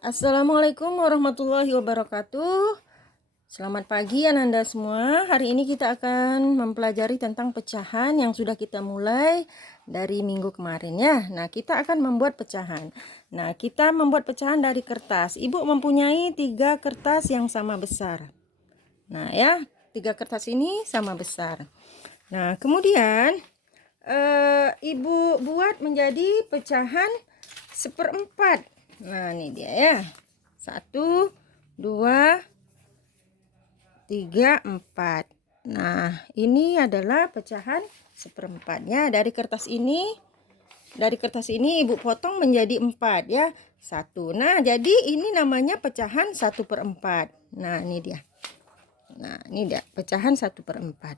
Assalamualaikum warahmatullahi wabarakatuh. Selamat pagi Ananda semua. Hari ini kita akan mempelajari tentang pecahan yang sudah kita mulai dari minggu kemarin ya. Nah, kita akan membuat pecahan. Nah, kita membuat pecahan dari kertas. Ibu mempunyai 3 kertas yang sama besar. Nah ya, 3 kertas ini sama besar. Nah, kemudian Ibu buat menjadi pecahan seperempat. Nah, ini dia ya. 1, 2, 3, 4. Nah, ini adalah pecahan seperempatnya. Dari kertas ini Ibu potong menjadi 4 ya. 1. Nah, jadi ini namanya pecahan 1/4. Nah, ini dia. Nah, ini dia pecahan 1/4.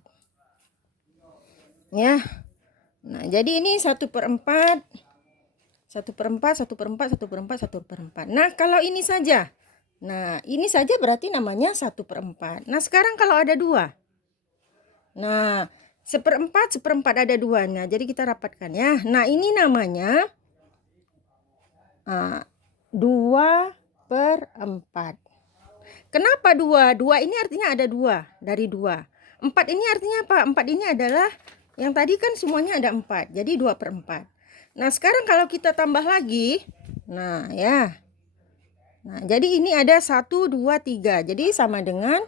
Ya. Nah, jadi ini 1/4. 1/4, 1/4, 1/4, 1/4. Nah, kalau ini saja. Nah, ini saja berarti namanya 1/4. Nah, sekarang kalau ada 2. Nah, 1/4 ada 2-nya. Jadi kita rapatkan ya. Nah, ini namanya 2/4. Kenapa 2? 2 ini artinya ada 2 dari 2. 4 ini artinya apa? 4 ini adalah yang tadi kan semuanya ada 4. Jadi 2/4. Nah, sekarang kalau kita tambah lagi. Nah, ya. Nah, jadi ini ada 1, 2, 3. Jadi sama dengan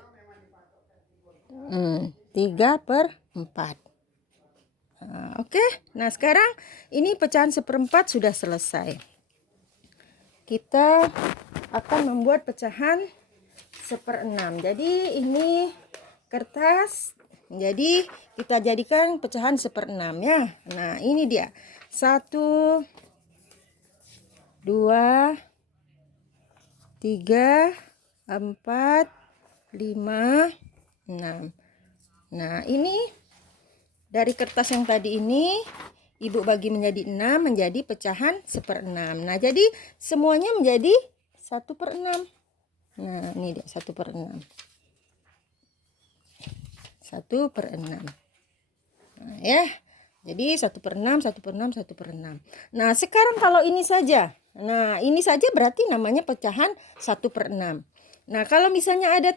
3/4. Nah, oke. Nah, sekarang ini pecahan 1/4 sudah selesai. Kita akan membuat pecahan 1/6. Jadi ini kertas. Jadi kita jadikan pecahan 1/6 ya. Nah, ini dia. 1, 2, 3, 4, 5, 6. Nah, ini dari kertas yang tadi ini Ibu bagi menjadi 6 menjadi pecahan 1/6. Nah, jadi semuanya menjadi 1/6. Nah, ini dia 1/6. 1/6. Nah, ya. Jadi 1/6, 1/6, 1/6. Nah, sekarang kalau ini saja. Nah, ini saja berarti namanya pecahan 1/6. Nah, kalau misalnya ada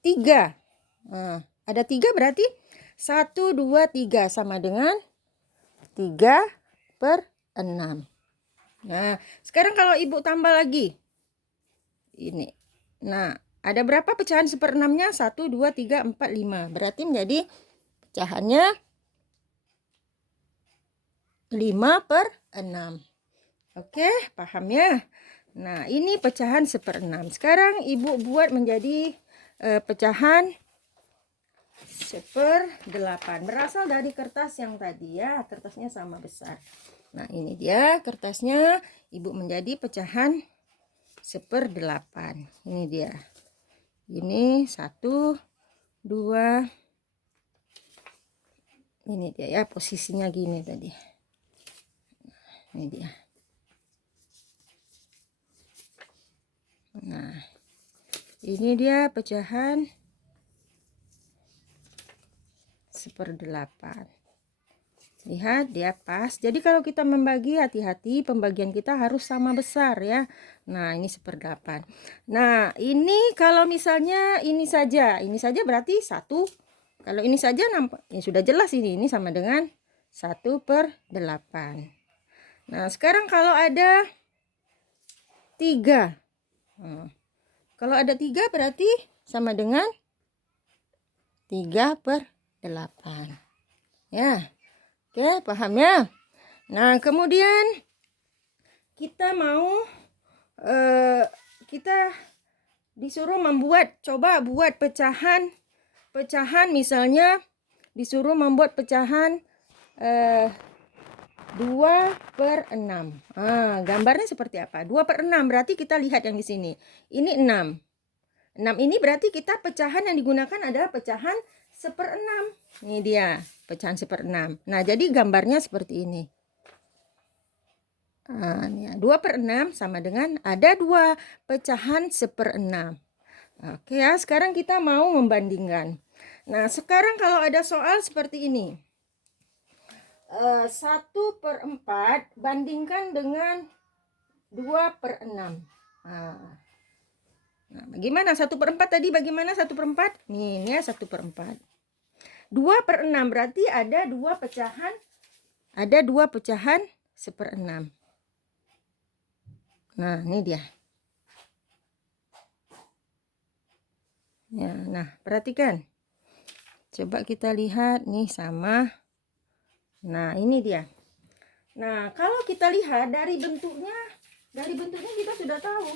3. Nah, ada 3 berarti 1, 2, 3 sama dengan 3/6. Nah, sekarang kalau Ibu tambah lagi. Ini. Nah, ada berapa pecahan 1/6-nya? 1, 2, 3, 4, 5. Berarti menjadi pecahannya 5/6. Oke, paham ya? Nah, ini pecahan 1/6. Sekarang Ibu buat menjadi pecahan 1/8. Berasal dari kertas yang tadi ya. Kertasnya sama besar. Nah, ini dia kertasnya. Ibu menjadi pecahan 1/8. Ini dia. Ini 1, 2. Ini dia ya, posisinya gini tadi. Ini dia. Nah, ini dia pecahan 1/8. Lihat, dia pas. Jadi kalau kita membagi, hati-hati, pembagian kita harus sama besar ya. Nah, ini 1/8. Nah, ini kalau misalnya ini saja berarti 1. Kalau ini saja nampak, ya sudah jelas ini sama dengan 1/8. Nah, sekarang kalau ada 3. Kalau ada 3 berarti sama dengan 3/8. Ya. Oke, paham ya? Nah, kemudian kita mau kita disuruh coba buat pecahan misalnya disuruh membuat pecahan 2/6. Gambarnya seperti apa? 2/6 berarti kita lihat yang di sini. Ini 6. 6 ini berarti kita pecahan yang digunakan adalah pecahan 1/6. Ini dia, pecahan 1/6. Nah, jadi gambarnya seperti ini. Ini 2/6 sama dengan ada 2 pecahan 1/6. Oke ya, sekarang kita mau membandingkan. Nah, sekarang kalau ada soal seperti ini. 1/4 bandingkan dengan 2/6. Nah, bagaimana 1/4 tadi? Bagaimana 1/4? Nih, ini ya 1/4. 2/6 berarti ada dua pecahan. Ada dua pecahan 1/6. Nah, ini dia. Ya, nah, perhatikan. Coba kita lihat nih sama. Nah, ini dia. Nah, kalau kita lihat dari bentuknya kita sudah tahu,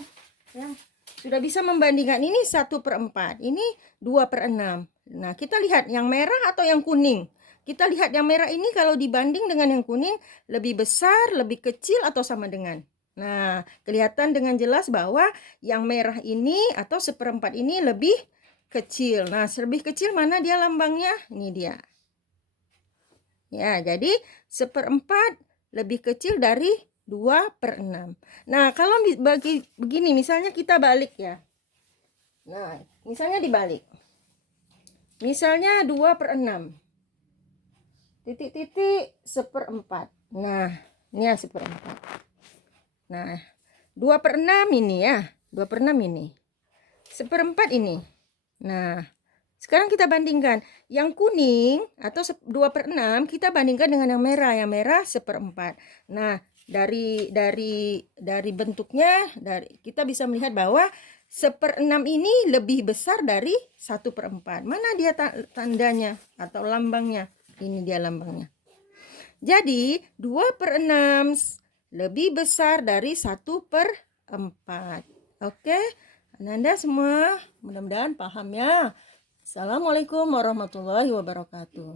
ya. Sudah bisa membandingkan ini 1/4, ini 2/6. Nah, kita lihat yang merah atau yang kuning. Kita lihat yang merah ini kalau dibanding dengan yang kuning lebih besar, lebih kecil atau sama dengan. Nah, kelihatan dengan jelas bahwa yang merah ini atau 1/4 ini lebih kecil. Nah, lebih kecil mana dia lambangnya? Ini dia. Ya, jadi 1/4 lebih kecil dari 2/6. Nah, kalau begini, misalnya kita balik ya. Nah, misalnya dibalik. Misalnya 2/6. Titik-titik 1/4. Nah, ini ya 1/4. Nah, 2/6 ini ya. 2/6 ini. 1/4 ini. Nah, sekarang kita bandingkan. Yang kuning atau 2/6 kita bandingkan dengan yang merah. Yang merah 1/4. Nah, dari bentuknya kita bisa melihat bahwa 1/6 ini lebih besar dari 1/4. Mana dia tandanya atau lambangnya? Ini dia lambangnya. Jadi 2/6 lebih besar dari 1/4. Oke, Ananda semua mudah-mudahan paham ya. Assalamualaikum warahmatullahi wabarakatuh.